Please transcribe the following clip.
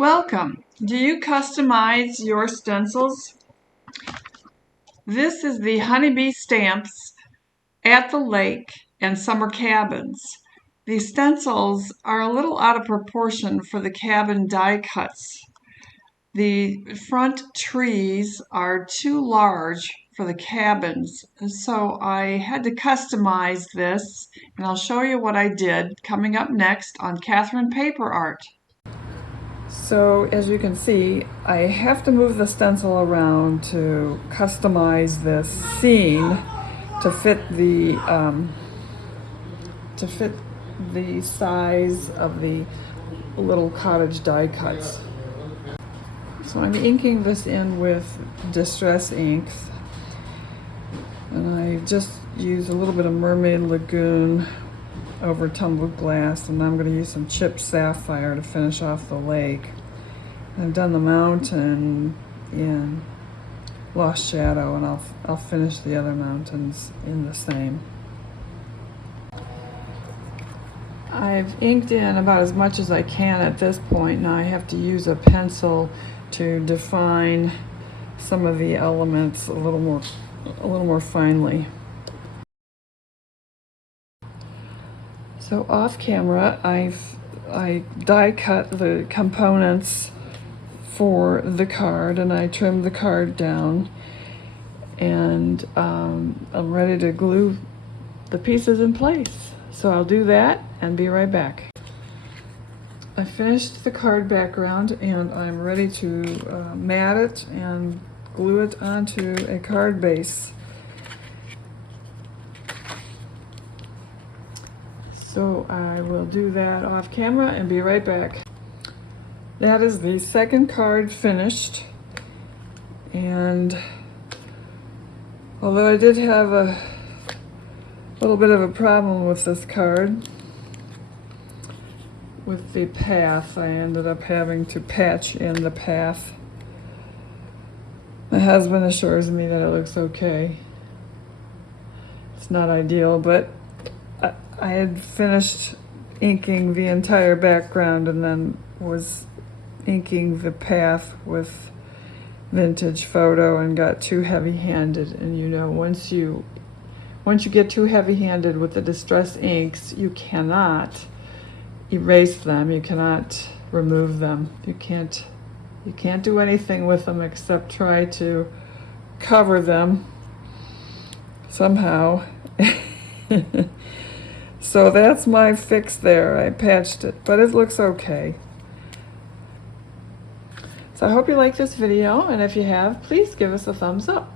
Welcome! Do you customize your stencils? This is the Honeybee Stamps At the Lake and Summer Cabins. The stencils are a little out of proportion for the cabin die cuts. The front trees are too large for the cabins, so I had to customize this, and I'll show you what I did coming up next on Catherine Paper Art. So as you can see, I have to move the stencil around to customize this scene to fit the size of the little cottage die cuts. So I'm inking this in with Distress inks, and I just use a little bit of Mermaid Lagoon over Tumbled Glass, and I'm going to use some chipped Sapphire to finish off the lake. I've done the mountain in Lost Shadow, and I'll finish the other mountains in the same. I've inked in about as much as I can at this point. Now I have to use a pencil to define some of the elements a little more finely. So off camera, I die cut the components for the card, and I trimmed the card down, and I'm ready to glue the pieces in place. So I'll do that and be right back. I finished the card background, and I'm ready to mat it and glue it onto a card base. So I will do that off camera and be right back. That is the second card finished, and although I did have a little bit of a problem with this card, with the path, I ended up having to patch in the path. My husband assures me that it looks okay. It's not ideal, but I had finished inking the entire background and then was inking the path with Vintage Photo and got too heavy-handed. And you know, once you get too heavy-handed with the Distress inks, you cannot erase them, you cannot remove them. You can't do anything with them except try to cover them somehow. So that's my fix there. I patched it, but it looks okay. So I hope you like this video, and if you have, please give us a thumbs up.